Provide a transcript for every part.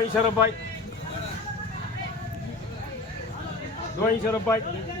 શરફભાઈ શરફભાઈ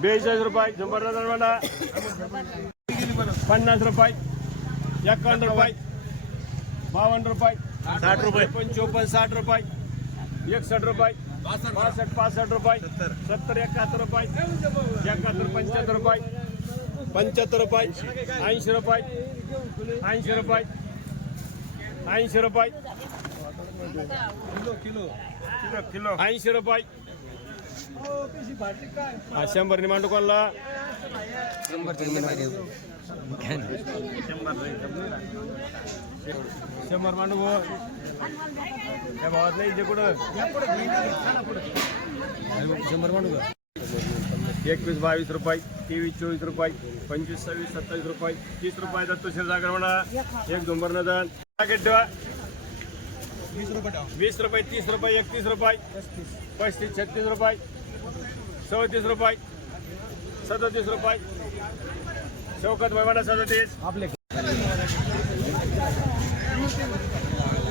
बेचस रुपये झुंबर दरवाडा पन्नास रुपये एक्कावन्न रुपये बावन रुपये साठ रुपये चौपन साठ रुपये एकसठ रुपये बासठ पासठ रुपये सत्तर इकहत्तर रुपये इकहत्तर पंचहत्तर रुपये पंचहत्तर रुपये ऐसी रुपये ऐसी रुपये ऐसी रुपये किलो किलो किलो ऐसी रुपये शंभर नि मांडू कोणला शंभर मांडू भाऊ भावात नाही शंभर मांडू एकवीस बावीस रुपये तेवीस चोवीस रुपये पंचवीस सव्वीस सत्तावीस रुपये तीस रुपये दत्तो शिरसागर म्हणा एक झुंबर नदन पॅकेट ठेवा वीस रुपये तीस रुपये एकतीस रुपये पस्तीस छत्तीस रुपये सवतीस रुपये सदतीस रुपये चौकत वैवाला सदतीस आपले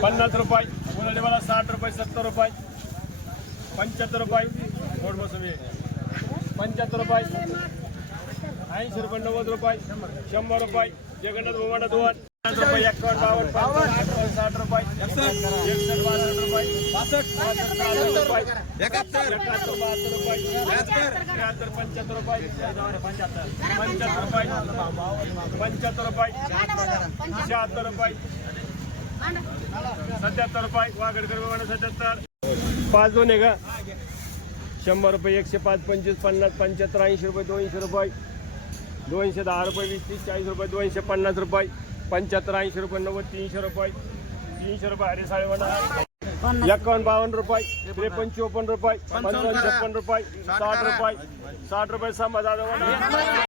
पन्नास रुपये मला साठ रुपये सत्तर रुपये पंच्याहत्तर रुपये पंचाहत्तर मोसमी पंच्याहत्तर रुपये ऐंशी रुपये नव्वद रुपये शंभर रुपये जगन्नाथ भोवाडा दोन पांच शंबर रुपये एकशे पांच पंच पन्ना पंचहत्तर ऐसी रुपये दोनशे रुपये दोनशे दह रुपये वीस तीस चाईस रुपये दोनशे पन्ना रुपये पंच्याहत्तर ऐंशी रुपये नव्वद तीनशे रुपये तीनशे रुपये अरे साडेपन्नास एकावन्न बावन्न रुपये त्रेपन्न चोपन्न रुपये पंचावन्न छप्पन रुपये साठ रुपये साठ रुपये समाज